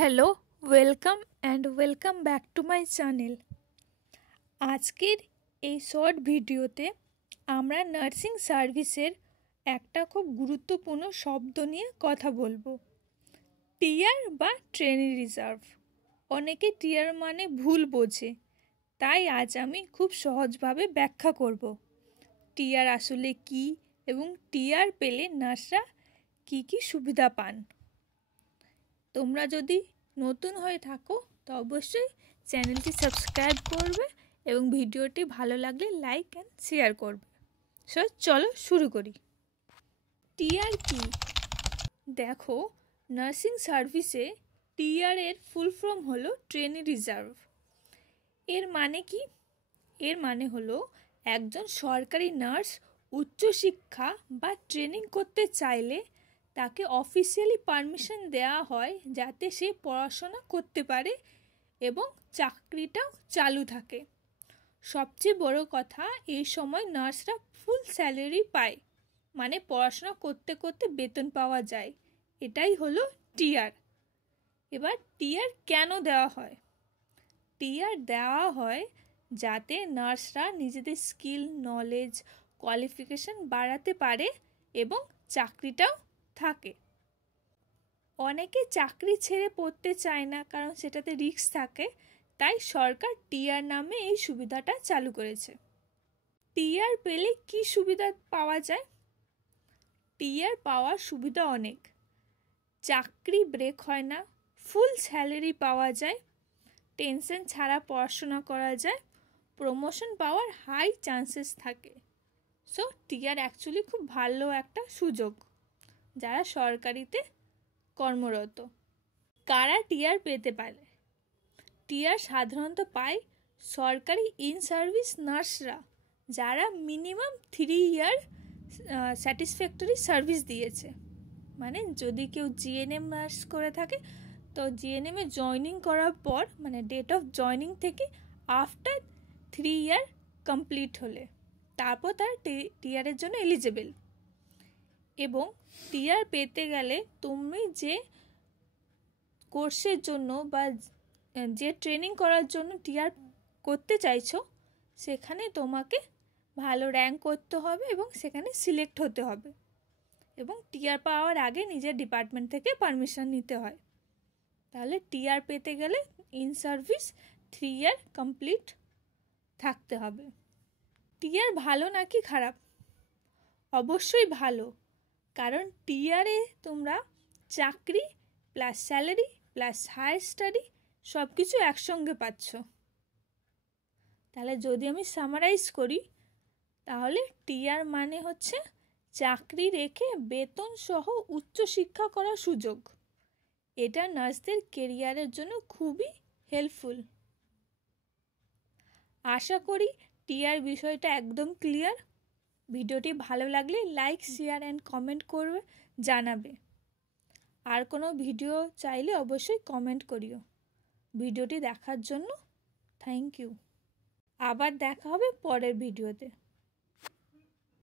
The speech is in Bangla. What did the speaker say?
Hello, welcome back to my channel. আজকের এই শর্ট ভিডিওতে আমরা নার্সিং সার্ভিসের একটা খুব গুরুত্বপূর্ণ শব্দ নিয়ে কথা বলবো, টিআর বা ট্রেনি রিজার্ভ। অনেকে টিআর মানে ভুল বোঝে, তাই আজ আমি খুব সহজভাবে ব্যাখ্যা করব টিআর আসলে কি এবং টিআর পেলে নার্সরা কি সুবিধা পান। তোমরা যদি নতুন হয়ে থাকো তো অবশ্যই চ্যানেলটি সাবস্ক্রাইব করবে এবং ভিডিওটি ভালো লাগলে লাইক অ্যান্ড শেয়ার করবে। সো চলো শুরু করি। টিআর কি? দেখো, নার্সিং সার্ভিসে টিআর এর ফুল ফর্ম হলো ট্রেনি রিজার্ভ। এর মানে কি? এর মানে হলো একজন সরকারি নার্স উচ্চশিক্ষা বা ট্রেনিং করতে চাইলে তাকে অফিসিয়ালি পারমিশন দেওয়া হয় যাতে সে পড়াশোনা করতে পারে এবং চাকরিটাও চালু থাকে। সবচেয়ে বড় কথা, এই সময় নার্সরা ফুল স্যালারি পায়, মানে পড়াশোনা করতে করতে বেতন পাওয়া যায়। এটাই হলো টিআর। এবার টিআর কেন দেওয়া হয়? টিআর দেওয়া হয় যাতে নার্সরা নিজেদের স্কিল, নলেজ, কোয়ালিফিকেশন বাড়াতে পারে এবং চাকরিটাও থাকে। অনেকে চাকরি ছেড়ে পড়তে চায় না, কারণ সেটাতে রিস্ক থাকে, তাই সরকার টিআর নামে এই সুবিধাটা চালু করেছে। টিআর পেলে কি সুবিধা পাওয়া যায়? টিআর পাওয়ার সুবিধা অনেক। চাকরি ব্রেক হয় না, ফুল স্যালারি পাওয়া যায়, টেনশন ছাড়া পড়াশোনা করা যায়, প্রমোশন পাওয়ার হাই চান্সেস থাকে। সো টিআর অ্যাকচুয়ালি খুব ভালো একটা সুযোগ যারা সরকারিতে কর্মরত। কারা টিআর পেতে পারে? টিআর সাধারণত পায় সরকারি ইন সার্ভিস নার্সরা যারা মিনিমাম 3 ইয়ার স্যাটিসফ্যাক্টরি সার্ভিস দিয়েছে। মানে যদি কেউ জিএনএম নার্স করে থাকে তো জিএনএমে জয়নিং করার পর, মানে ডেট অফ জয়নিং থেকে আফটার 3 ইয়ার কমপ্লিট হলে তারপর তার টিআরের জন্য এলিজেবল। এবং টিআর পেতে গেলে তুমি যে কোর্সের জন্য বা যে ট্রেনিং করার জন্য টিআর করতে চাইছো সেখানে তোমাকে ভালো র্যাঙ্ক করতে হবে এবং সেখানে সিলেক্ট হতে হবে, এবং টিআর পাওয়ার আগে নিজের ডিপার্টমেন্ট থেকে পারমিশন নিতে হয়। তাহলে টিআর পেতে গেলে ইন সার্ভিস 3 ইয়ার কমপ্লিট থাকতে হবে। টিআর ভালো নাকি খারাপ? অবশ্যই ভালো, কারণ টিআরে তোমরা চাকরি plus salary plus higher study সব কিছু একসঙ্গে পাচ্ছ। তাহলে যদি আমি সামারাইজ করি, তাহলে টিআর মানে হচ্ছে চাকরি রেখে বেতন সহ উচ্চশিক্ষা করার সুযোগ। এটা নার্সদের কেরিয়ারের জন্য খুবই হেল্পফুল। আশা করি টিআর বিষয়টা একদম ক্লিয়ার। ভিডিওটি ভালো লাগলে লাইক, শেয়ার অ্যান্ড কমেন্ট করবে, জানাবে। আর কোনো ভিডিও চাইলে অবশ্যই কমেন্ট করিও। ভিডিওটি দেখার জন্য থ্যাংক ইউ। আবার দেখা হবে পরের ভিডিওতে।